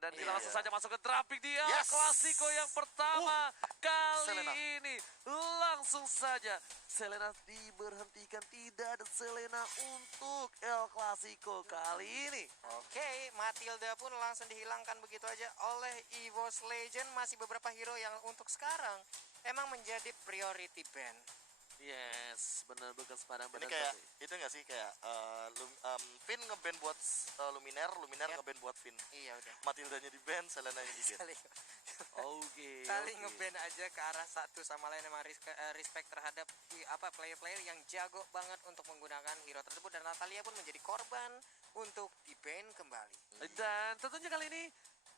Dan kita langsung saja masuk ke drafting dia. Yes. Klasiko yang pertama kali Selena. ini. Langsung saja Selena diberhentikan. Tidak ada Selena untuk El Clasico kali ini. Oke, Matilda pun langsung dihilangkan begitu aja oleh EVOS Legend. Masih beberapa hero yang untuk sekarang emang menjadi priority ban. Yes, benar bukan sembarang Ini benar. kayak itu nggak sih kayak Finn ngeband buat Luminaire ngeband buat Finn. Iya udah. Matildanya di band, Selenanya di band. Saling, Oke. saling nge-ban aja ke arah satu sama lain. Emang respect terhadap player-player yang jago banget untuk menggunakan hero tersebut. Dan Natalia pun menjadi korban untuk di-ban kembali. Dan tentunya kali ini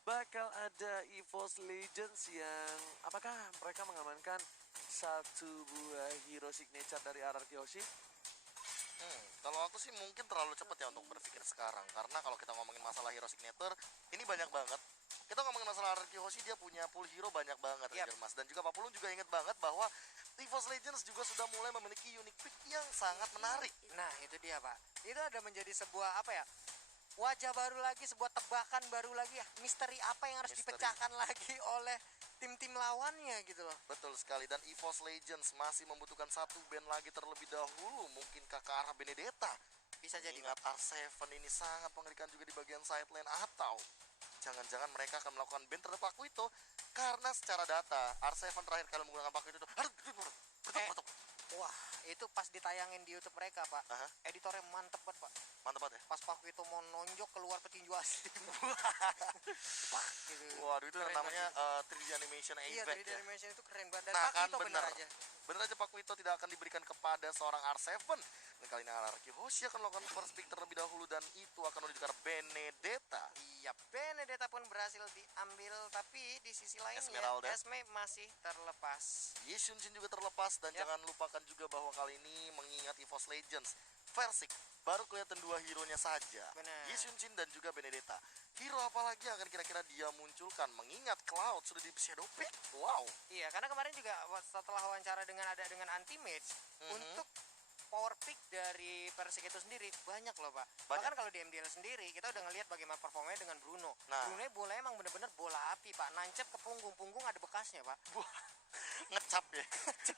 bakal ada EVOS Legends yang apakah mereka mengamankan satu buah hero signature dari RRQ Hoshi? Kalau aku sih mungkin terlalu cepat ya untuk berpikir sekarang, karena kalau kita ngomongin masalah hero signature ini banyak banget. Kita ngomongin masalah RRQ Hoshi, dia punya pool hero banyak banget, Ranger Mas. Dan juga Pak Pulung juga inget banget bahwa EVOS Legends juga sudah mulai memiliki unique pick yang sangat menarik. Nah itu dia Pak. Itu ada menjadi sebuah apa ya, wajah baru lagi, sebuah tebakan baru lagi ya. Misteri apa yang harus Misteri. dipecahkan lagi oleh tim-tim lawannya gitu loh. Betul sekali, dan EVOS Legends masih membutuhkan satu band lagi terlebih dahulu, mungkinkah ke arah Benedetta. Bisa jadi Ingat R7 ini sangat mengerikan juga di bagian side lane, atau jangan-jangan mereka akan melakukan ban terhadap Pakuito, karena secara data R7 terakhir kali menggunakan Pakuito itu betul. Wah, itu pas ditayangin di YouTube mereka, Pak. Aha. Editornya mantep banget, Pak. Mantap banget ya. Pas Paku itu mau nonjok keluar petinju asli. Pak, gitu. Waduh, itu Keren namanya banget. 3D animation Iya, effect 3D ya. animation itu keren banget. Dan Nah Paku kan itu bener aja. bener aja Pakuito tidak akan diberikan kepada seorang R7. Dan kali ini RRQ Hoshi akan melakukan first pick terlebih dahulu, dan itu akan menuju ke arah Benedetta. Iya, Benedetta pun berhasil diambil, tapi di sisi lainnya Esmeralda. Esme masih terlepas. Yi Xuanjin juga terlepas, dan Yap. jangan lupakan juga bahwa kali ini mengingat EVOS Legends Versik baru kelihatan dua hero-nya saja, Benar. Yi Xuanjin dan juga Benedetta. Hero apa lagi yang akan kira-kira dia munculkan mengingat Cloud sudah di shadow pick? Wow. Iya, karena kemarin juga setelah wawancara dengan anti-mage untuk power pick dari Persik itu sendiri banyak loh Pak. Banyak. Bahkan kalau di MDL sendiri kita udah ngelihat bagaimana performanya dengan Bruno. Nah. Bruno bola emang bener-bener bola api Pak, nancep ke punggung ada bekasnya Pak. Ngecap ya.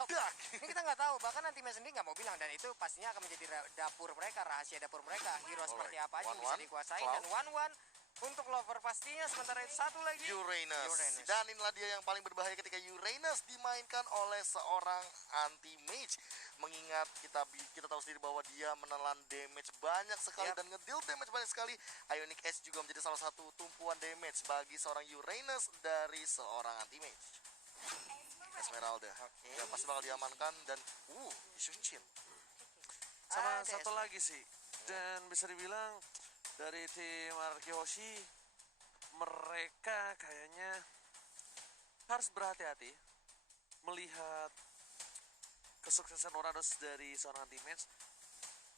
Dak. Ini kita nggak tahu, bahkan anti-mage sendiri nggak mau bilang, dan itu pastinya akan menjadi dapur mereka, rahasia dapur mereka. Hero seperti apa aja yang bisa 1-1, dikuasai, Cloud. dan 1-1 untuk lover pastinya. Sementara itu satu lagi Uranus. Dan inilah dia yang paling berbahaya ketika Uranus dimainkan oleh seorang anti-mage. Mengingat kita tahu sendiri bahwa dia menelan damage banyak sekali dan ngedeal damage banyak sekali. Ionic Edge juga menjadi salah satu tumpuan damage bagi seorang Uranus dari seorang anti-mage. Esmeralda. Yang pasti bakal diamankan, dan Yi Xuanjin. Sama Ada satu Esme. lagi sih. Dan bisa dibilang dari tim RRQ Hoshi, mereka kayaknya harus berhati-hati melihat kesuksesan Uranus dari seorang anti-mage.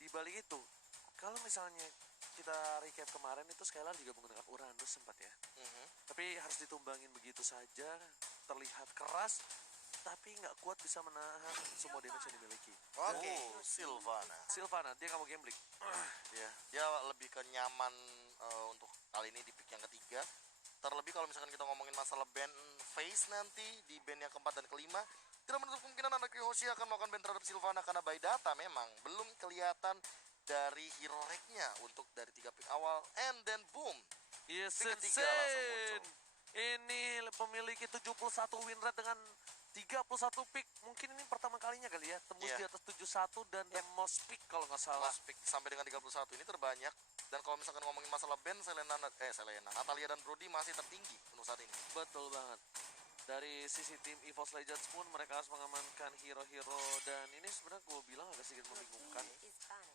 Di balik itu, kalau misalnya kita recap kemarin itu Skylar juga menggunakan Uranus sempat ya. Tapi harus ditumbangin begitu saja, terlihat keras, tapi nggak kuat bisa menahan semua damage yang dimiliki. Oke. Sylvana. Dia nggak mau gambling. Ya, dia lebih ke nyaman untuk kali ini di pick yang ketiga. Terlebih kalau misalkan kita ngomongin masalah band phase nanti di band yang keempat dan kelima, tidak menutup kemungkinan RRQ Hoshi akan melakukan band terhadap Sylvana, karena by data memang belum kelihatan dari hero rank-nya untuk dari 3 pick awal, and then boom. Yes, Pick ketiga langsung muncul. Ini memiliki 71 win rate dengan 31 pick. Mungkin ini pertama kalinya kali ya tembus Iya. di atas 71 dan the most pick kalau nggak salah. Last pick sampai dengan 31 ini terbanyak. Dan kalau misalkan ngomongin masalah band, Selena, Natalia dan Brody masih tertinggi untuk saat ini. Betul banget. Dari sisi tim EVOS Legends pun mereka harus mengamankan hero-hero, dan ini sebenarnya gue bilang agak sedikit membingungkan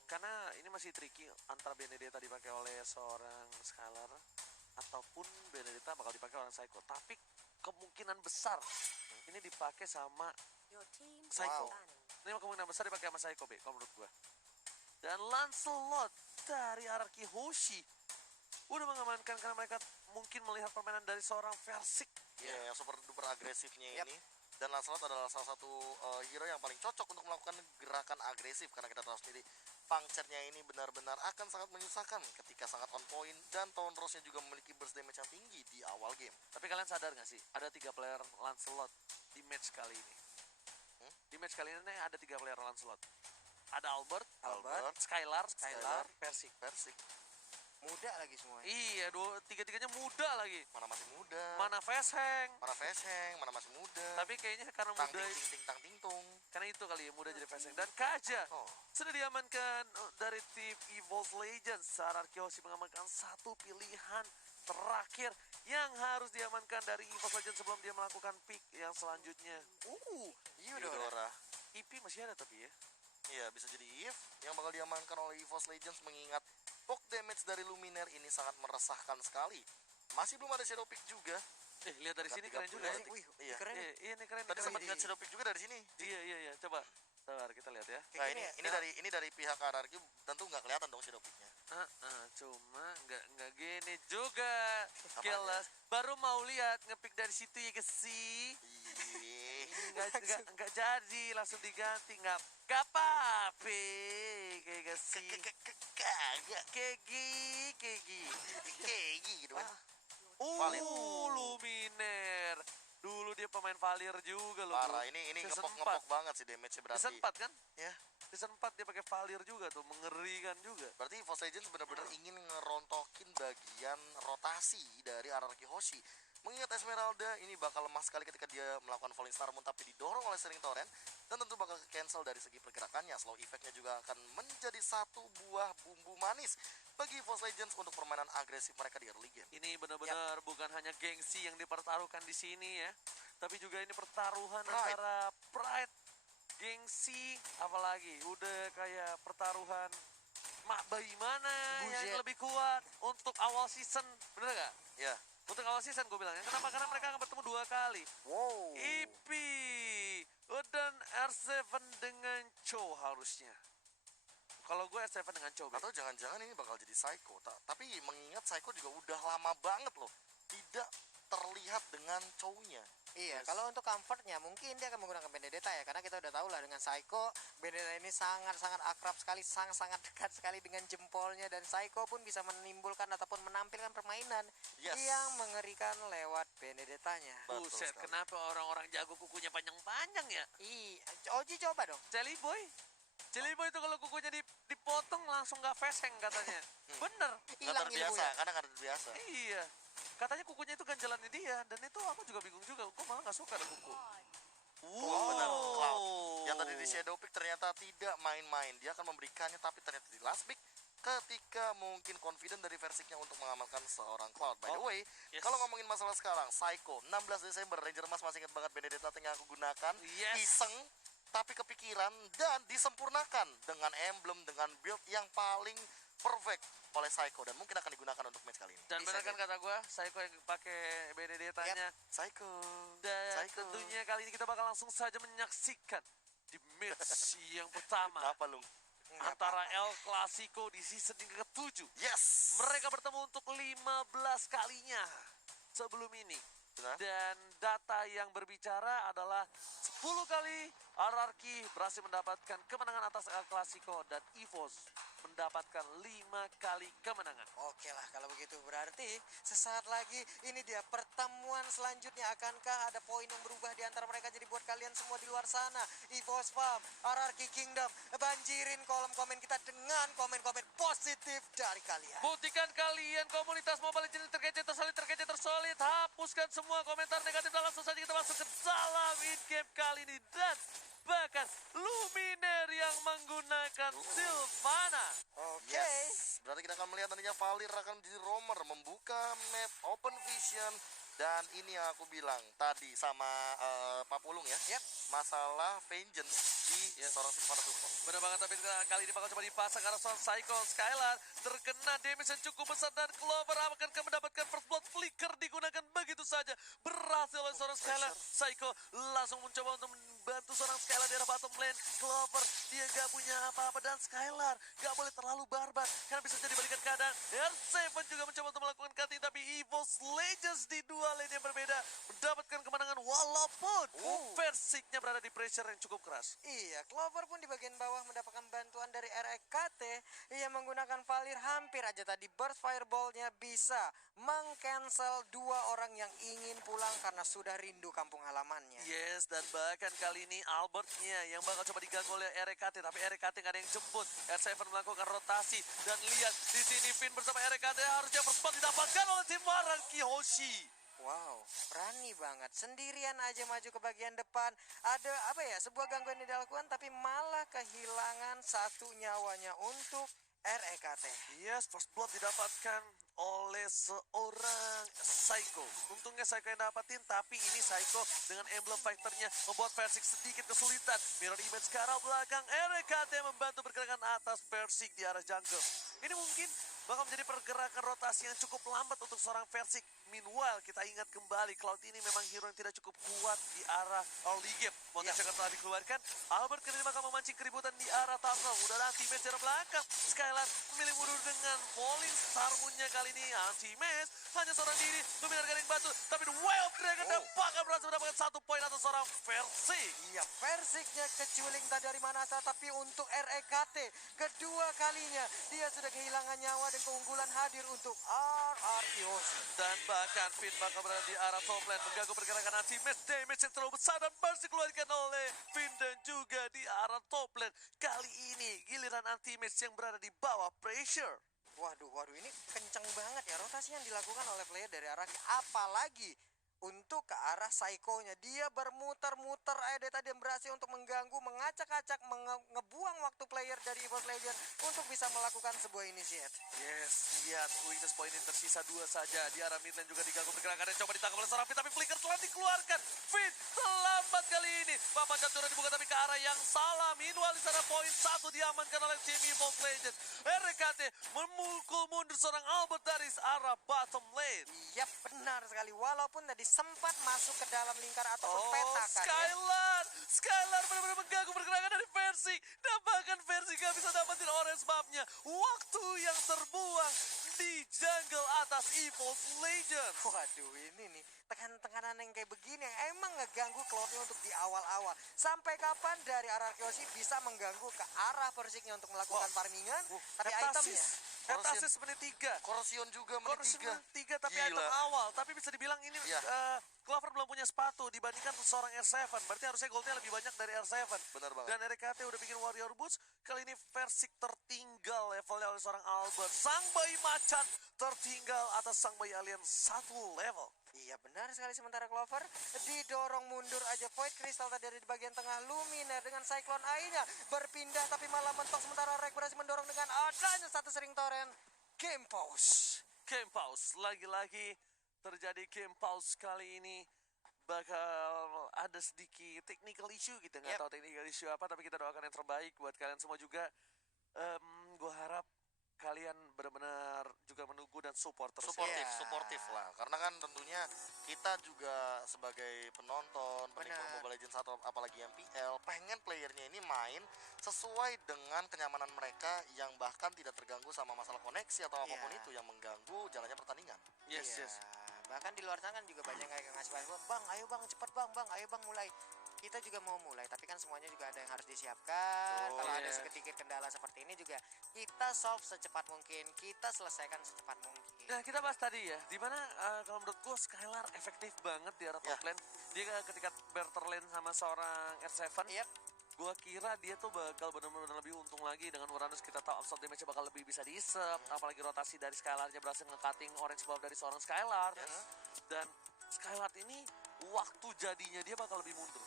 karena ini masih tricky antara Benedetta dipakai oleh seorang Skylar ataupun Benedetta bakal dipakai oleh Psycho. Tapi kemungkinan besar ini dipakai sama Psycho. Ini kemungkinan besar dipakai sama Psycho, Be, kalau menurut gue. Dan Lancelot dari RRQ Hoshi udah mengamankan karena mereka mungkin melihat permainan dari seorang Versik. Yang super duper agresifnya ini. Dan Lancelot adalah salah satu hero yang paling cocok untuk melakukan gerakan agresif, karena kita tahu sendiri puncture-nya ini benar-benar akan sangat menyusahkan ketika sangat on point dan Taunt Rose-nya juga memiliki burst damage yang tinggi di awal game. Tapi kalian sadar gak sih, ada 3 player Lancelot di match kali ini. Di match kali ini ada 3 player Lancelot. Ada Albert, Skylar, Persik. Muda lagi semuanya. Iya, tiga-tiganya muda lagi. Mana masih muda. Mana Fesheng. Mana masih muda. Tapi kayaknya karena Tang muda, ting ting tung. karena itu kali ya muda jadi Fesheng. Dan Kaja sudah diamankan dari tim EVOS Legends. Ararki Hoshi mengamankan satu pilihan terakhir yang harus diamankan dari EVOS Legends sebelum dia melakukan pick yang selanjutnya. Eudora. EP masih ada tapi ya. Iya, bisa jadi Eve yang bakal diamankan oleh EVOS Legends mengingat poke damage dari Luminaire ini sangat meresahkan sekali. Masih belum ada Shadow Pick juga. Lihat dari sini keren juga. Wih, Iya. keren. Iya, ini keren. Tadi keren. sempat lihat Shadow Pick juga dari sini. Iya. Coba. Sabar, kita lihat ya. Nah, gini ini dari pihak Ararki tentu nggak kelihatan dong Shadow Pick-nya. Cuma nggak gini juga. Kelas baru mau lihat ngepick dari situ ya sih. Nggak jadi langsung diganti nggak apa-apa kayak sih kegi gitu kan. Valir. Luminer dulu dia pemain Valir juga loh. Parah, ini ngepok banget sih damage-nya berarti. Season 4 kan? Ya. Season 4 dia pakai Valir juga tuh, mengerikan juga. Berarti EVOS Legends benar-benar ingin ngerontokin bagian rotasi dari Ararki Hoshi. Mengingat Esmeralda ini bakal lemah sekali ketika dia melakukan Falling Star Moon tapi didorong oleh Searing Torrent dan tentu bakal cancel dari segi pergerakannya. Slow effect-nya juga akan menjadi satu buah bumbu manis bagi EVOS Legends untuk permainan agresif mereka di early game. Ini benar-benar bukan hanya gengsi yang dipertaruhkan di sini ya, tapi juga ini pertaruhan antara pride, gengsi, apalagi udah kayak pertaruhan bagaimana yang lebih kuat untuk awal season, bener gak? Ya. Untuk awal season gue bilang, kenapa? Karena mereka akan bertemu 2 kali. Wow. EP dan R7 dengan Cho harusnya. Kalau gue R7 dengan Cho. Atau jangan-jangan ini bakal jadi Psycho. Tapi mengingat Psycho juga udah lama banget loh tidak terlihat dengan Chow-nya. Iya, kalau untuk comfortnya mungkin dia akan menggunakan Benedetta ya, karena kita udah tahu lah dengan Psycho, Benedetta ini sangat-sangat akrab sekali, sangat-sangat dekat sekali dengan jempolnya, dan Psycho pun bisa menimbulkan ataupun menampilkan permainan yang mengerikan lewat Benedettanya. Buset, kenapa orang-orang jago kukunya panjang-panjang ya? Oji coba dong. Jelly Boy itu kalau kukunya dipotong langsung gak feseng katanya. Bener. Gak terbiasa, karena gak terbiasa. Iya. Katanya kukunya itu ganjalannya dia, dan itu aku juga bingung juga. Gue malah gak suka ada kuku. Benar, Cloud. Yang tadi di Shadow Pick ternyata tidak main-main. Dia akan memberikannya, tapi ternyata di last pick ketika mungkin confident dari Versiknya untuk mengamalkan seorang Cloud. By the way, kalau ngomongin masalah sekarang, Psycho, 16 Desember, Ranger Mas masih ingat banget Benedetta yang aku gunakan. Iseng, tapi kepikiran dan disempurnakan dengan emblem, dengan build yang paling perfect oleh Psycho dan mungkin akan digunakan untuk match kali ini. Dan benar kan kata gue, Psycho yang pakai Benedettanya. Psycho. Dan tentunya kali ini kita bakal langsung saja menyaksikan di match yang pertama. Kenapa lu? Antara El Clasico di season yang ke-7. Yes. Mereka bertemu untuk 15 kalinya sebelum ini. Benar. Dan data yang berbicara adalah 10 kali Ararki berhasil mendapatkan kemenangan atas El Clasico dan EVOS mendapatkan 5 kali kemenangan. Oke lah kalau begitu, berarti sesaat lagi ini dia pertemuan selanjutnya. Akankah ada poin yang berubah di antara mereka? Jadi buat kalian semua di luar sana, EVOS Farm, Ararki Kingdom, banjirin kolom komen kita dengan komen-komen positif dari kalian. Buktikan kalian komunitas Mobile Legends tersolid. Hapuskan semua komentar negatif dan langsung saja kita masuk ke dalam in-game kali ini. Dan bahkan Luminer yang menggunakan Sylvana. Oke. Yes. Berarti kita akan melihat nantinya Valir akan menjadi roamer, membuka map Open Vision. Dan ini yang aku bilang tadi sama Pak Pulung ya. Masalah vengeance di seorang Sylvana support. Benar banget, tapi kali ini bakal coba dipasang karena seorang Psycho Skylar terkena damage yang cukup besar dan Clover akan mendapatkan first blood flicker digunakan begitu saja. Berhasil oleh seorang Skylar. Psycho langsung mencoba untuk membantu seorang Skylar di arah bottom lane. Clover, dia gak punya apa-apa. Dan Skylar gak boleh terlalu barbar, karena bisa jadi balikan keadaan. R7 juga mencoba untuk melakukan cutting, tapi EVOS Legends di dua lane yang berbeda mendapatkan kemenangan walaupun Versiknya berada di pressure yang cukup keras. Iya, Clover pun di bagian bawah mendapatkan bantuan dari REKT. Ia menggunakan Valir, hampir aja tadi burst fireball-nya bisa meng-cancel dua orang yang ingin pulang karena sudah rindu kampung halamannya. Yes, dan bahkan kali ini Albertnya yang bakal coba diganggu oleh RKT, tapi RKT nggak ada yang jemput. R7 melakukan rotasi dan lihat di sini Finn bersama RKT harusnya first blood didapatkan oleh tim Waran Kiyoshi. Wow, berani banget. Sendirian aja maju ke bagian depan. Ada apa ya, sebuah gangguan yang dilakukan tapi malah kehilangan satu nyawanya untuk REKT. Yes, first blood didapatkan oleh seorang Psycho. Untungnya Psycho yang dapatin, tapi ini Psycho dengan emblem fighternya membuat Versik sedikit kesulitan. Mirror image ke arah belakang, RKT membantu pergerakan atas Versik di arah jungle. Ini mungkin bakal menjadi pergerakan rotasi yang cukup lambat untuk seorang Versik. Meanwhile, kita ingat kembali, Cloud ini memang hero yang tidak cukup kuat di arah early game. Montage yang telah dikeluarkan, Albert kali ini bakal memancing keributan di arah tunnel. Udah ada anti-match jarak belakang. Skylar memilih mundur dengan falling star moon-nya kali ini. Anti-match, hanya seorang diri, dominar garing batu. Tapi the way of dragon dan bakal berhasil mendapatkan 1 poin atas seorang Versik. Iya, Versiknya keculing tadi dari Manasa, tapi untuk REKT kedua kalinya dia sudah kehilangan nyawa dan keunggulan hadir untuk RR Kiyoshi. Dan bahkan Finn bakal berada di arah top lane mengganggu pergerakan anti-match. Damage yang terlalu besar dan berhasil dikeluarkan oleh Finn dan juga di arah top lane. Kali ini giliran anti-match yang berada di bawah pressure. Waduh, ini kenceng banget ya rotasi yang dilakukan oleh player dari arah, apalagi untuk ke arah Psycho-nya. Dia bermuter-muter dari tadi dan berhasil untuk mengganggu, mengacak-acak, ngebuang waktu player dari EVOS Legends untuk bisa melakukan sebuah initiate. Yes, lihat weakness point ini tersisa 2 saja. Di arah mid lane juga diganggu pergerakan dan coba ditangkap oleh seorang Finn, tapi flicker telah dikeluarkan. Finn terlambat kali ini. Papan Catura dibuka tapi ke arah yang salah. Meanwhile di sana poin 1 diamankan oleh tim EVOS Legends. RKT memukul mundur seorang Albert dari arah bottom lane. Iya, benar sekali. Walaupun tadi sempat masuk ke dalam lingkar ataupun peta kan Skylar, Skylar benar-benar mengganggu pergerakan dari Versik. Dan bahkan Versik gak bisa dapetin orange buff-nya. Waktu yang terbuang di jungle atas EVOS Legends. Waduh, ini nih tekanan yang kayak begini yang emang ngeganggu Cloud-nya untuk di awal-awal. Sampai kapan dari arah Kiyoshi bisa mengganggu ke arah Versiknya untuk melakukan farmingan, tapi itemnya Heptasis menit 3. Corrosion juga menit 3. Tapi Gila. item awal. Tapi bisa dibilang ini Clover belum punya sepatu dibandingkan seorang R7. Berarti harusnya goldnya lebih banyak dari R7. Benar banget. Dan RKT udah bikin Warrior Boots. Kali ini Versik tertinggal levelnya oleh seorang Albert. Sang bayi macan tertinggal atas sang bayi alien 1 level. Iya, benar sekali. Sementara Clover didorong mundur aja. Void Crystal tadi dari bagian tengah. Luminaire dengan Cyclone AI-nya berpindah tapi malah mentok. Sementara Rek berhasil mendorong dengan adanya satu sering torrent. Game pause. Game pause. Lagi-lagi terjadi game pause kali ini. Bakal ada sedikit technical issue. Kita nggak tahu technical issue apa. Tapi kita doakan yang terbaik buat kalian semua juga. Gue harap kalian benar-benar juga menunggu dan support terus. Suportif lah. Karena kan tentunya kita juga sebagai penonton, penikmat Mobile Legends atau apalagi MPL, pengen playernya ini main sesuai dengan kenyamanan mereka yang bahkan tidak terganggu sama masalah koneksi atau apapun itu yang mengganggu jalannya pertandingan. Yes. Bahkan di luar sana kan juga banyak yang ngasih bang, ayo bang, cepet bang, ayo bang mulai. Kita juga mau mulai, tapi kan semuanya juga ada yang harus disiapkan. Kalau ada sedikit kendala seperti ini juga kita solve secepat mungkin, kita selesaikan secepat mungkin. Nah, kita bahas tadi ya, dimana kalau menurut gue Skylar efektif banget di arah top lane. Dia ketika barter lane sama seorang R7, gue kira dia tuh bakal benar-benar lebih untung lagi. Dengan Uranus kita tahu absorb damage bakal lebih bisa diisep. Apalagi rotasi dari Skylarnya berhasil nge-cutting orange buff dari seorang Skylar. Dan Skylar ini waktu jadinya dia bakal lebih mundur.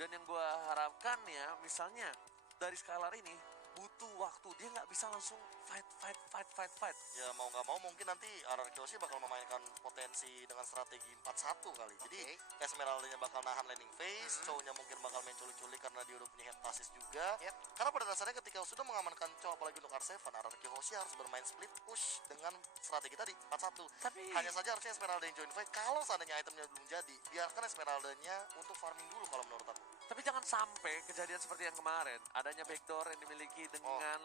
Dan yang gue harapkan ya, misalnya dari Skylar ini butuh waktu, dia nggak bisa langsung fight. Ya mau nggak mau mungkin nanti RR Kiyoshi bakal memainkan potensi dengan strategi 4-1 kali. Jadi Esmeralda-nya bakal nahan landing phase, Chow-nya mungkin bakal main culik-culik karena dia udah punya Heptasis juga. Karena pada dasarnya ketika sudah mengamankan Chow apalagi untuk R7, RR Kiyoshi harus bermain split push dengan strategi tadi 4-1. Tapi hanya saja harusnya Esmeralda yang join fight. Kalau seandainya itemnya belum jadi, biarkan Esmeralda-nya untuk farming dulu kalau menurut aku. Tapi jangan sampai kejadian seperti yang kemarin, adanya backdoor yang dimiliki dengan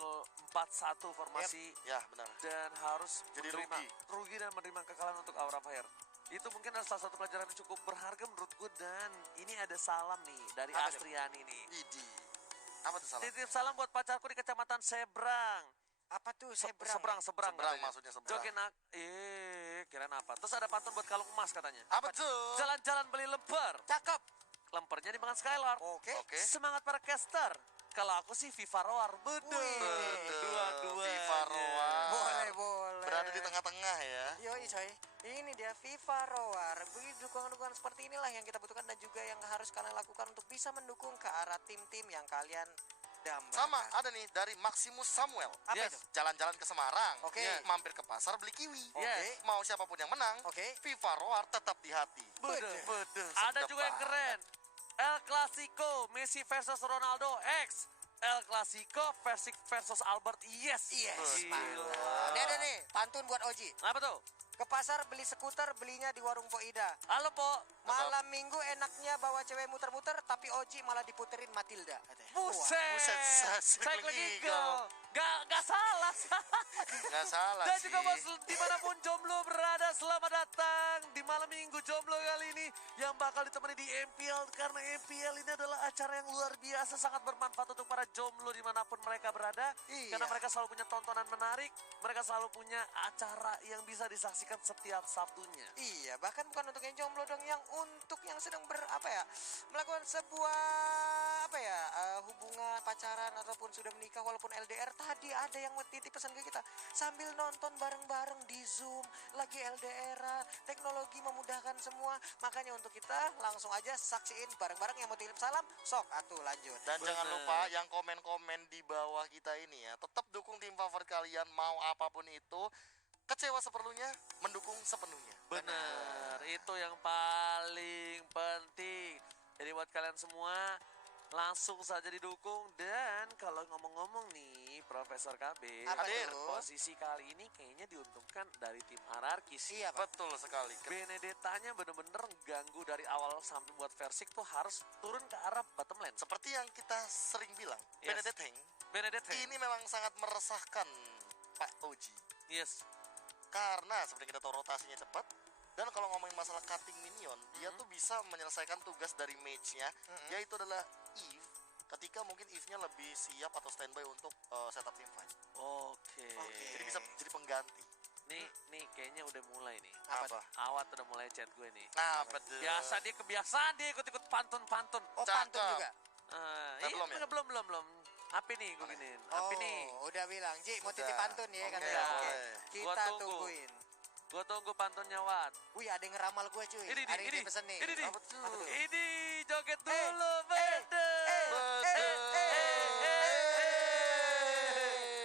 4-1 formasi. Ya, benar. Dan harus Jadi menerima, rugi. rugi dan menerima kekalahan untuk Aura Fire. Itu mungkin adalah salah satu pelajaran yang cukup berharga menurut gue. Dan ini ada salam nih dari Apa tuh? Astriani nih. Idi. Apa tuh salah? Titip salam buat pacarku di Kecamatan Sebrang. Apa tuh Sebrang seberang? Seberang katanya. maksudnya seberang. Joget kirain apa? Terus ada pantun buat kalung emas katanya. Apa tuh? Jalan-jalan beli lemper. Cakep. Lempernya dimakan Skylar. Oke. Oke. Semangat para caster. Kalau aku sih Viva Roar. Betul. Dua-dua. Viva Roar. Boleh. Berada di tengah-tengah ya. Yoi coy, ini dia FIFA Roar. Begitu dukungan-dukungan seperti inilah yang kita butuhkan dan juga yang harus kalian lakukan untuk bisa mendukung ke arah tim-tim yang kalian dambakan. Sama, ada nih dari Maximus Samuel. Apa Yes. itu? Jalan-jalan ke Semarang. Oke. Mampir ke pasar beli kiwi. Oke. Mau siapapun yang menang, Oke. Viva Roar tetap di hati. Betul. Ada sedap juga yang banget. keren. El Clasico, Messi versus Ronaldo X. El Clasico versus Albert. Yes. Yes, Gila. mantap. Ini ada nih, pantun buat Oji. Apa tuh? Ke pasar beli skuter, belinya di warung Poida. Halo, Po. Malam minggu enaknya bawa cewek muter-muter, tapi Oji malah diputerin Matilda. Buset. Buset, Cycling Cycling Eagle. Eagle. Gak salah. Nggak salah Dan sih. juga bos, dimanapun jomblo berada, selamat datang di malam minggu jomblo kali ini yang bakal ditemani di MPL, karena MPL ini adalah acara yang luar biasa, sangat bermanfaat untuk para jomblo dimanapun mereka berada. Iya. Karena mereka selalu punya tontonan menarik, mereka selalu punya acara yang bisa disaksikan setiap Sabtunya. Iya, bahkan bukan untuk yang jomblo dong, yang untuk yang sedang melakukan sebuah hubungan pacaran ataupun sudah menikah walaupun LDR. Tadi ada yang titip pesan ke kita sambil nonton bareng-bareng di Zoom lagi LDR, teknologi memudahkan semua. Makanya untuk kita langsung aja saksiin bareng-bareng. Yang mau titip salam sok atuh lanjut. Dan jangan Bener. lupa yang komen-komen di bawah kita ini ya, tetap dukung tim favorit kalian mau apapun itu. Kecewa seperlunya, mendukung sepenuhnya. Benar, itu yang paling penting. Jadi buat kalian semua, langsung saja didukung. Dan kalau ngomong-ngomong nih, Profesor KB, Apa Hadir. tuh? posisi kali ini kayaknya diuntungkan dari tim Hierarkis. Iya, Pak. Betul sekali. Benedettanya bener-bener ganggu dari awal sampai buat Versik tuh harus turun ke arah bottom lane. Seperti yang kita sering bilang, Yes. Benedetta Benedetta. ini memang sangat meresahkan Pak Oji. Yes. Karena seperti kita tahu rotasinya cepat. Dan kalau ngomongin masalah cutting minion, dia tuh bisa menyelesaikan tugas dari mage-nya, yaitu adalah Eve. Ketika mungkin Eve-nya lebih siap atau standby untuk setup team fight. Oke. Jadi bisa jadi pengganti. Nih kayaknya udah mulai nih. Apa? Awat udah mulai chat gue nih. Nah, betul. Kebiasaan dia ikut-ikut pantun-pantun. Oh, pantun Cakep. juga. Iya, belum ya? belum. Apa nih gue giniin? Apa nih? Udah bilang, Ji mau titip Udah. pantun ya kan Oke, ya. boleh. Kita Gua tunggu. tungguin. Gue tunggu pantunnya, Wat. Wih, ada yang ngeramal gue cuy. Ada yang pesen nih. Ini Apa tuh? Apa tuh? Ini joget dulu, beda.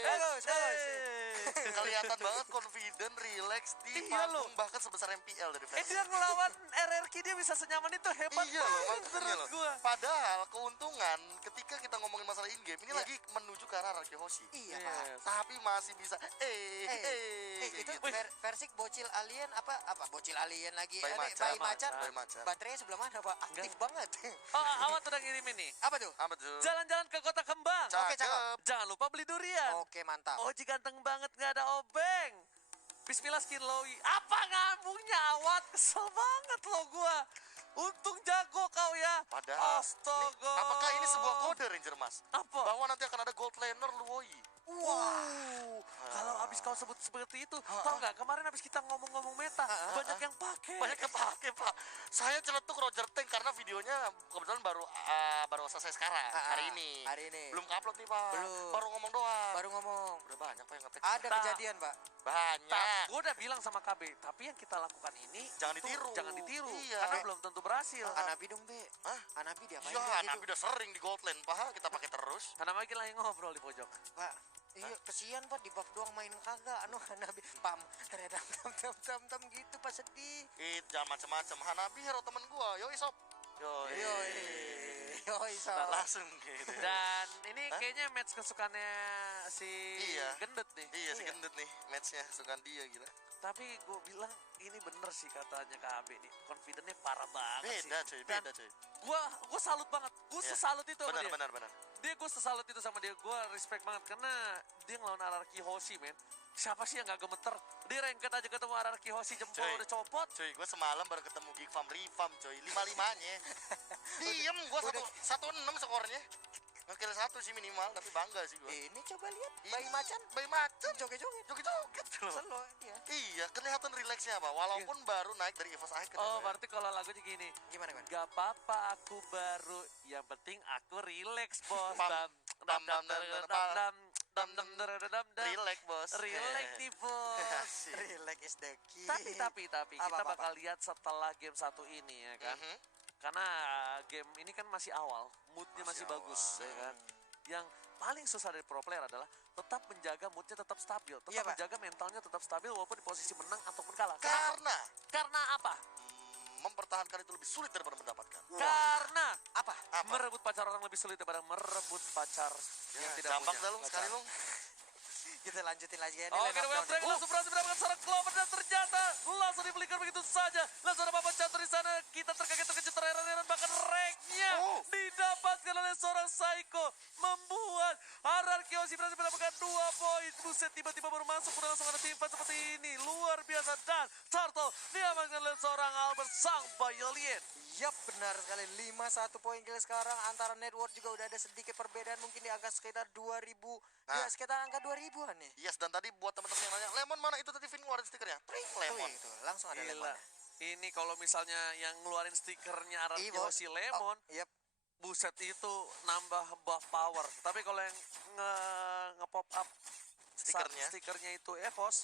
Bagus. Kelihatan banget confident, relax di Iya loh. panggung bahkan sebesar MPL dari fans. Dia ngelawan RRQ dia bisa senyaman itu, hebat Iya loh, banget makanya menurut loh. gue. Padahal keuntungan ketika kita ngomongin masalah in game ini Iya. lagi menuju ke arah Raki Hoshi. Iya, Pak. Yes. Tapi masih bisa Itu gitu. Versik bocil alien apa bocil alien lagi. Bayi Ini macan. bayi macan. Bayi macan. Baterainya sebelah mana, Pak? Aktif banget. Oh, Awat udah ngirimin nih. Apa tuh? Apa tuh? Jalan-jalan ke Kota Kembang. Oke, cakep. Cakep. Jangan lupa beli durian. Oke, mantap. Oji ganteng banget, nggak ada obeng. Bismillah skin lowi. Apa ngambungnya, Awat? Kesel banget lo gua. Untung jago kau ya. Padahal Astaga. apakah ini sebuah kode Ranger Mas? Apa? Bahwa nanti akan ada gold laner Luoi. Kalau abis kau sebut seperti itu, tau nggak kemarin abis kita ngomong-ngomong meta, banyak yang pakai. Banyak kepake Pak. Saya celetuk Roger Tank karena videonya kebetulan baru selesai sekarang hari ini. Hari ini. Belum upload nih Pak. Belum. Baru ngomong doang. Baru ngomong. Udah banyak Pak yang ngetek. Ada Nah. kejadian, Pak. Banyak. Gue udah bilang sama KB, tapi yang kita lakukan ini Jangan tuh ditiru. Jangan ditiru, Iya. karena belum tentu berhasil. Anabi dong, Be. Hah? Anabi diapain Iya, Be, gitu? Nabi udah sering di gold lane Pak. Kita pakai terus. Karena makin lagi ngobrol di pojok. Pak, iya kesian Pak di buff doang main kagak. Hanabi pam teredam tam gitu Pak sedih. Jangan macem-macem. Hanabi hero temen gua. Yoi sob. Yoi so. Nah, langsung gitu. Dan ini kayaknya match kesukaannya si Iya. Gendut nih. Iya si gendut nih matchnya sukaan dia gila. Tapi gue bilang ini bener sih katanya KB nih. Confidentnya parah banget Beda sih. cuy, beda cuy. Gue salut banget. Gue Iya. sesalut itu sama dia. Benar. Gue sesalut itu sama dia. Gue respect banget karena dia ngelawan Ararki Hoshi, men. Siapa sih yang gak gemeter? Dia ranked aja ketemu Ararki Hoshi, jempol Cuy. udah copot. Cuy, gue semalam baru ketemu Geek Farm Rifam cuy, 5-5-nya. Diem, gue 1-6 skornya. Ngekill 1 sih minimal, tapi bangga sih gue. Ini coba lihat, Ini bayi macan. Bayi macan. Joget-joget. Joget-joget loh. Selo dia. Iya, kelihatan rileksnya apa, walaupun baru naik dari EVOS Icon. Oh, berarti kalau lagunya gini. Gimana? Gak apa-apa aku baru, yang penting aku relax, bos. Pam, Dam pam, dam pam, dam pam, dam dam dam dam dam dam. Relax bos. Relax nih, bos. Asik. Relax is the key. Tapi kita Apa? bakal lihat setelah game satu ini ya kan. Mhm. Karena game ini kan masih awal, moodnya masih Masih bagus awal. ya kan. Yang paling susah dari pro player adalah tetap menjaga moodnya tetap stabil, tetap Iya, Pak. menjaga mentalnya tetap stabil walaupun di posisi menang ataupun kalah. Kenapa? Karena Karena apa? mempertahankan itu lebih sulit daripada mendapatkan. Karena Apa? Apa? merebut pacar orang lebih sulit daripada merebut pacar yang tidak Campak punya dah lu pacar. sekali lu. Kita lanjutin lagi ya. Ini Oke, line up Web down. Dragon langsung berhasil mendapatkan seorang Clover dan ternyata langsung dibelikan begitu saja. Langsung ada papan catur di sana. Kita terkejut terheran-heran bahkan ranknya Oh. didapatkan oleh seorang Psycho. Membuat Ararki Hoshi berhasil mendapatkan 2 poin. Buset, tiba-tiba baru masuk udah langsung ada tim fight seperti ini. Luar biasa dan Turtle diamankan oleh seorang Albert Sang Violin. Yap, benar sekali. 5-1 poin kill sekarang. Antara network juga udah ada sedikit perbedaan. Mungkin di angka sekitar 2000. Nah. Ya, sekitar angka 2000-an nih. Yes, dan tadi buat teman-teman yang nanya, Lemon mana itu tadi Vin ngeluarin stikernya? Tring Lemon. Tuh, itu. Langsung ada Gila. lemon. Ini kalau misalnya yang ngeluarin stikernya Ararki Evo. Hoshi Lemon. Yap. Buset itu nambah buff power. Tapi kalau yang nge-pop up stikernya itu EVOS,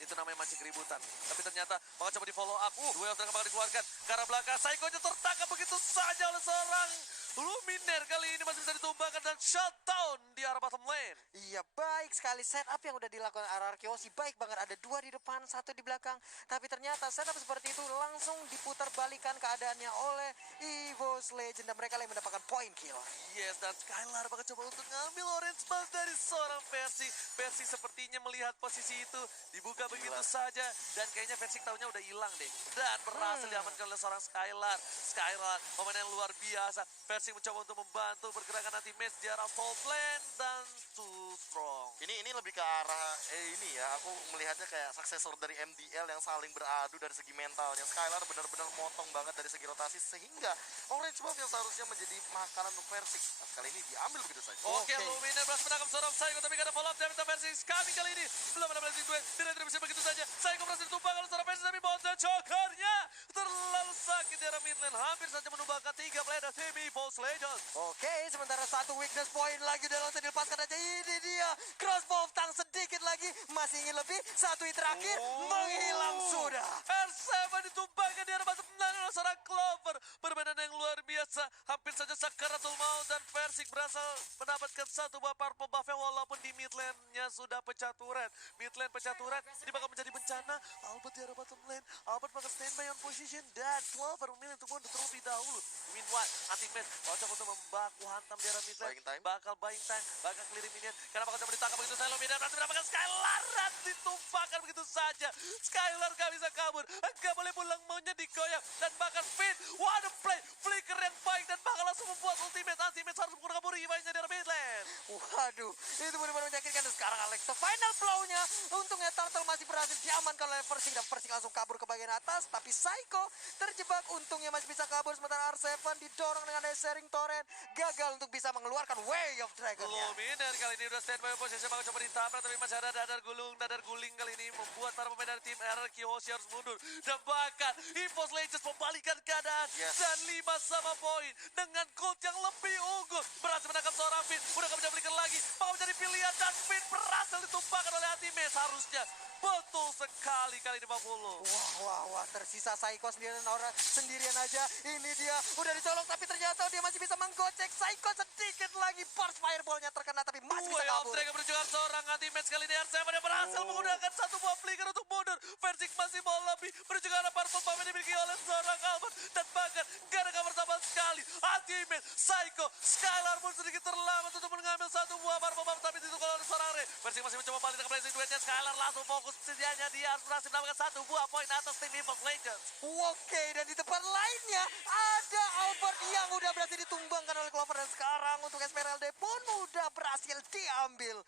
itu namanya mancing keributan. Tapi ternyata bakal coba di follow up. Dua yang bakal dikeluarkan ke arah belakang. Psycho-nya tertangkap begitu saja oleh seorang Luminer. Kali ini masih bisa ditumbangkan dan shutdown di arah bottom lane. Iya, baik sekali setup yang udah dilakukan Ararki Hoshi. Baik banget, ada 2 di depan, 1 di belakang. Tapi ternyata setup seperti itu langsung diputar balikan keadaannya oleh EVOS Legend. Dan mereka yang mendapatkan poin kill. Yes, dan Skylar bakal coba untuk ngambil orange buff dari seorang Versi. Versi sepertinya melihat posisi itu dibuka begitu saja. Dan kayaknya Versi tahunya udah hilang deh. Dan berhasil diamankan oleh seorang Skylar. Skylar, pemain yang luar biasa. Versi mencoba untuk membantu pergerakan anti match di arah top lane dan too strong. Ini lebih ke arah ini ya, aku melihatnya kayak suksesor dari MDL yang saling beradu dari segi mentalnya. Skylar benar-benar motong banget dari segi rotasi sehingga orange buff yang seharusnya menjadi makanan untuk Persik kali ini diambil begitu saja. Oke, Luminer berhasil menangkap seorang Psycho tapi gak ada follow up dari Versi. Kami kali ini belum ada berhasil duet. Tidak bisa begitu saja. Psycho berhasil ditumbang oleh seorang Versi tapi botnya chokernya terlalu sakit di arah mid lane. Hampir saja menumbangkan 3 player dari tim EVOS Legends. Oke, sementara 1 weakness point lagi udah langsung dilepaskan aja. Ini dia, crossbow tang sedikit lagi, masih ingin lebih. 1 hit terakhir, menghilang sudah. R7 ditumbangkan di arah bottom lane oleh seorang Clover. Permainan yang luar biasa. Hampir saja sakaratul maut dan Persik berhasil mendapatkan 1 buah purple buff walaupun di mid lane-nya sudah pecah turret. Mid lane pecah turret, ini bakal menjadi bencana. Albert di arah bottom lane. Albert bakal standby on position dan Clover memilih untuk mundur terlebih dahulu. Meanwhile, anti-match bakal coba untuk membaku hantam di arah mid lane. Buying time. Bakal buying time, bakal clearing minion. Karena bakal coba ditangkap begitu saja. Luminer berhasil mendapatkan Skylar dan ditumpahkan begitu saja. Skylar gak bisa kabur, gak boleh pulang, maunya digoyang. Dan bahkan Fit, what a play, flicker yang baik dan bakal langsung membuat ultimate. Anti-match harus menggunakan revive-nya di arah mid lane. Waduh, itu benar-benar menyakitkan. Dan sekarang Alex the final blow-nya. Untungnya Turtle masih berhasil diamankan oleh Persik. Dan Persik langsung kabur ke bagian atas. Tapi Psycho terjebak. Untungnya masih bisa kabur. Sementara R7 didorong dengan sharing torrent. Gagal untuk bisa mengeluarkan Way of Dragon-nya. Luminer kali ini udah standby posisi bakal coba ditabrak tapi masih ada dadar guling kali ini membuat para pemain dari tim Ararki Hoshi harus mundur dan bahkan EVOS Legends membalikan keadaan dan 5 poin dengan gold yang lebih unggul berhasil menangkap seorang Fit udah gak bisa belikan lagi mau menjadi pilihan dan Fit berhasil ditumpahkan oleh Atime seharusnya betul sekali kali ini 50. Wah, tersisa Psycho sendirian aja. Ini dia, udah dicolong tapi ternyata dia masih bisa menggocek Psycho sedikit lagi. Burst fireball-nya terkena tapi masih bisa kabur. Mereka menuju ke seorang anti-match kali ini R7 yang berhasil menggunakan 1 buah flicker untuk mundur. Versik masih mau lebih menuju ke arah purple buff yang dimiliki oleh seorang Albert dan bahkan gara-gara bersama sekali. Ultimate Psycho Skylar pun sedikit terlambat untuk mengambil satu buah barbom, tapi ditukar oleh seorang Ray. Persik masih mencoba balik ke placing duetnya. Skylar langsung fokus sedianya, dia harus berhasil mendapatkan satu buah poin atas tim EVOS Legends. Oke, dan di tempat lainnya ada Albert yang udah berhasil ditumbangkan oleh Clover, dan sekarang untuk Esmeralda pun udah berhasil diambil.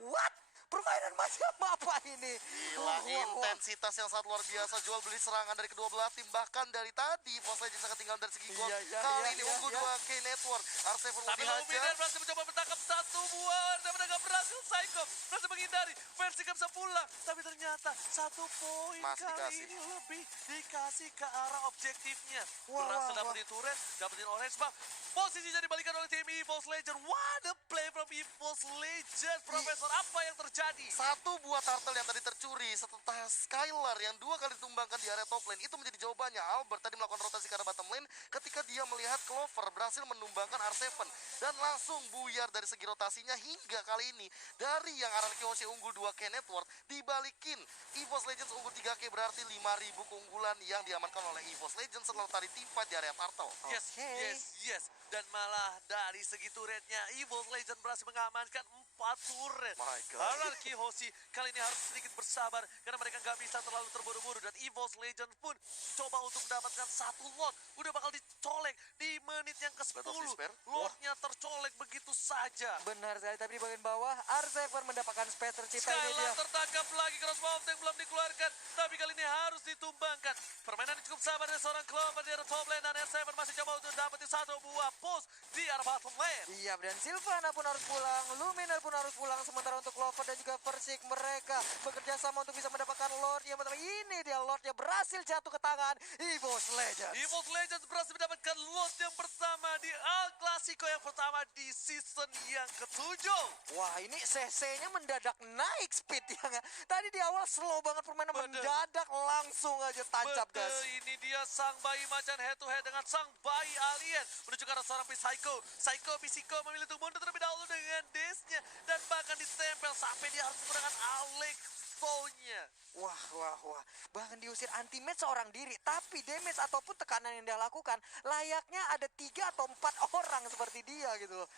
What? Permainan macam apa ini? Gila, intensitas yang sangat luar biasa. Jual beli serangan dari kedua belah tim. Bahkan dari tadi EVOS Legends sangat tinggal dari segi gol. Kali ini unggul 2K Network. R7 mau Tapi dihajar. Luminer berhasil mencoba menangkap satu buah, tapi nggak berhasil. Psycho berhasil menghindari. Versi bisa pulang, tapi ternyata satu poin Masih kali dikasih. ini lebih dikasih ke arah objektifnya. Wah, Berhasil wah, dapetin turret, dapetin orange buff. Posisinya dibalikan oleh tim EVOS Legends. What a play from EVOS Legends. Profesor, apa yang terjadi? Satu buah turtle yang tadi tercuri setelah Skylar yang 2 kali ditumbangkan di area top lane, itu menjadi jawabannya. Albert tadi melakukan rotasi ke arah bottom lane ketika dia melihat Clover berhasil menumbangkan R7 dan langsung buyar dari segi rotasinya. Hingga kali ini dari yang RRQ Hoshi unggul 2K network dibalikin EVOS Legends unggul 3K, berarti 5.000 keunggulan yang diamankan oleh EVOS Legends setelah tadi teamfight di area turtle. Yes, Oke. yes. Dan malah dari segi turretnya, EVOS Legends berhasil mengamankan 4 turret. My God. RRQ Hoshi kali ini harus sedikit bersabar karena mereka nggak bisa terlalu terburu-buru. Dan EVOS Legends pun coba untuk mendapatkan satu lot. Udah bakal dicolek di menit yang ke-10. Battle Spare. Lotnya tercolek begitu saja. Benar sekali, tapi di bagian bawah R7 mendapatkan space tercipta. Ini Skylar dia. tertangkap lagi, crossbow tank belum dikeluarkan, tapi kali ini harus ditumbangkan. Permainan yang cukup sabar dari seorang Clover di arah top lane, dan R7 masih coba untuk dapetin satu buah push di arah bottom lane. Iya, dan Sylvana pun harus pulang, Luminer pun harus pulang. Sementara untuk Clover dan juga Persik, mereka bekerja sama untuk bisa mendapatkan Lord. Yang pertama ini dia, Lordnya berhasil jatuh ke tangan EVOS Legends. EVOS Legends berhasil mendapatkan lot yang pertama di El Clasico yang pertama di season yang ke-7. Wah, ini CC-nya mendadak naik speed ya nggak? Tadi di awal slow banget permainan, Bener. mendadak langsung aja tancap Betul, gas. ini dia sang bayi macan head to head dengan sang bayi alien menuju ke arah seorang Psycho. Psycho memilih untuk mundur terlebih dahulu dengan dash-nya dan bahkan ditempel sampai dia harus menggunakan Alex-nya. Wah. Bahkan diusir anti-match seorang diri. Tapi damage ataupun tekanan yang dia lakukan layaknya ada 3 atau 4 orang seperti dia gitu loh.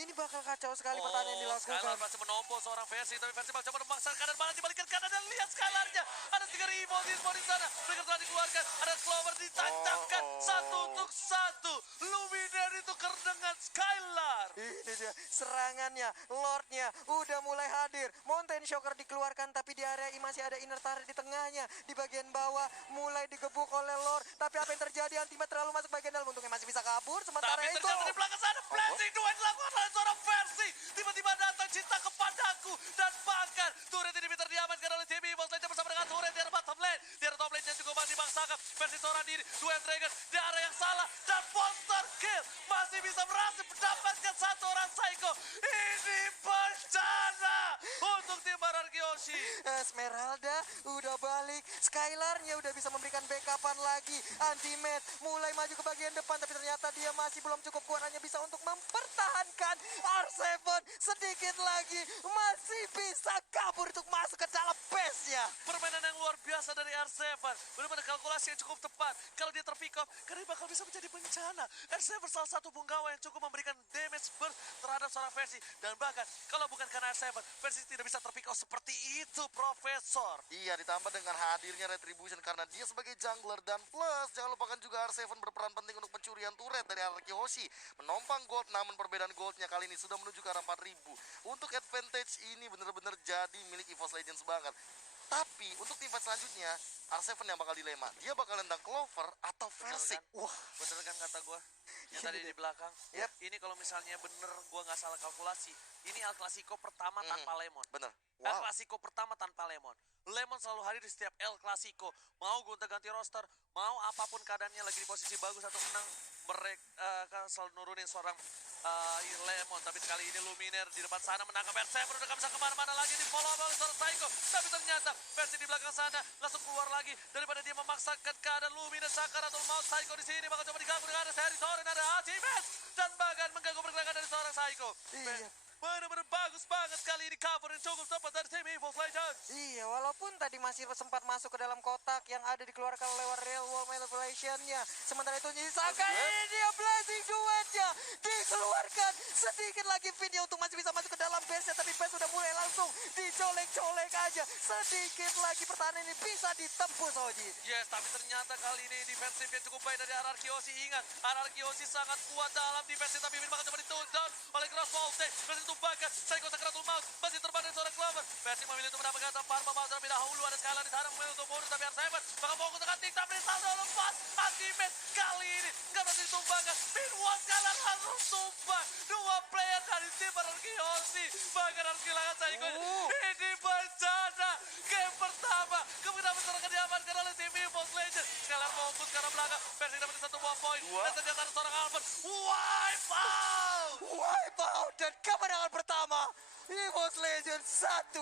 Ini bakal kacau sekali pertandingan yang dilakukan. Skylar masih menompo seorang Versi, tapi Versi coba memaksa kanan, malah dibalikan kanan, dan lihat Skylarnya. Ada 3 EVOS di sana, mereka telah dikeluarkan, ada Clover ditancapkan, satu untuk satu. Luminer ditukar dengan Skylar. Ini dia serangannya, Lordnya udah mulai hadir. Mountain Shocker dikeluarkan, tapi di area ini masih ada inner turret di tengahnya. Di bagian bawah mulai digebuk oleh Lord. Tapi apa yang terjadi? Antimat terlalu masuk bagian dalam, untungnya masih bisa kabur. Sementara Tapi itu ternyata di belakang sana, blessing dua dilakukan oleh seorang Versi. Tiba-tiba datang cinta kepadaku, dan bahkan turret ini bisa diamankan oleh tim EVOS Legends bersama dengan turret di arah bottom lane. Di arah top lane-nya juga masih dibangsakan. Versi seorang diri, dua Dragon di arah yang salah, dan monster kill masih bisa berhasil mendapatkan satu orang Psycho. Ini bencana untuk tim RRQ Hoshi. Esmeralda udah balik, Skylarnya udah bisa memberikan backupan lagi. Anti-Mat mulai maju ke bagian depan, tapi ternyata dia masih belum cukup kuat, hanya bisa untuk mempertahankan R7. Sedikit lagi masih bisa kabur untuk masuk ke dalam base-nya. Permainan yang luar biasa dari R7. Benar-benar kalkulasi yang cukup tepat. Kalau dia terpick up, karena bakal bisa menjadi bencana. R7 salah satu punggawa yang cukup memberikan damage burst terhadap seorang Versi. Dan bahkan kalau bukan karena R7, Versi tidak bisa terpick up seperti itu, Profesor. Iya, ditambah dengan hadirnya Retribution karena dia sebagai jungler, dan plus jangan lupakan juga R7 berperan penting untuk pencurian turret dari RRQ Hoshi. Menompang gold, namun perbedaan goldnya kali ini sudah menuju ke arah 4.000. Untuk advantage ini benar-benar jadi milik EVOS Legends banget. Tapi untuk tim fight selanjutnya, R7 yang bakal dilema. Dia bakal nendang Clover atau Versik. Wah, Bener kan kata gue? Yang Ini tadi dia. di belakang. Yap. Ini kalau misalnya bener gue nggak salah kalkulasi. Ini El Clasico pertama tanpa Lemon. Bener. El Clasico pertama tanpa Lemon. Lemon selalu hadir di setiap El Clasico. Mau gonta-ganti roster, mau apapun keadaannya, lagi di posisi bagus atau menang, mereka selalu nurunin seorang Lemon. Tapi sekali ini Luminer di depan sana menangkap R7, udah gak bisa kemana-mana lagi, di follow oleh seorang Psycho. Tapi ternyata Versi di belakang sana langsung keluar lagi daripada dia memaksakan keadaan. Luminer Sakaratul Maut. Psycho di sini bakal coba diganggu dengan ada Seri Torin, ada Hachimes, dan bahkan mengganggu pergerakan dari seorang Psycho. iya. benar-benar bagus banget kali ini, cover yang cukup tepat dari tim EVOS Legends. Iya, walaupun tadi masih sempat masuk ke dalam kotak yang ada dikeluarkan lewat Real World Manipulation-nya. Sementara itu Saka ini dia blazing duetnya dikeluarkan. Sedikit lagi Vinnya untuk masih bisa masuk ke dalam base-nya, tapi base sudah mulai langsung dicolek-colek aja. Sedikit lagi pertahanan ini bisa ditembus, Oji. Yes, tapi ternyata kali ini defensif yang cukup baik dari RRQ Osi. Ingat, RRQ Osi sangat kuat dalam defensif, tapi Min bakal coba di-down oleh Cross Volte. Versi tumbakan, Psycho Sakratul Maut masih terbang dari seorang Clover. Versi memilih untuk mendapatkan Parma Maut terlebih dahulu. Ada Skylar di sana memilih untuk bonus, tapi R7 bakal fokus dengan tik, tapi saldo lepas. Ultimate kali ini nggak berhasil ditumbangkan. Min Skylar harus tumbang. Dua player dari tim RRQ Osi bahkan harus kehilangan Psycho. Ini bencana. Game pertama kemudian masyarakat diamankan oleh tim EVOS Legends. Skylar fokus ke arah belakang. Versi dapat satu buah poin. Dan ternyata ada seorang Albert. Wipe out Dan kemenangan pertama EVOS Legends 1-0.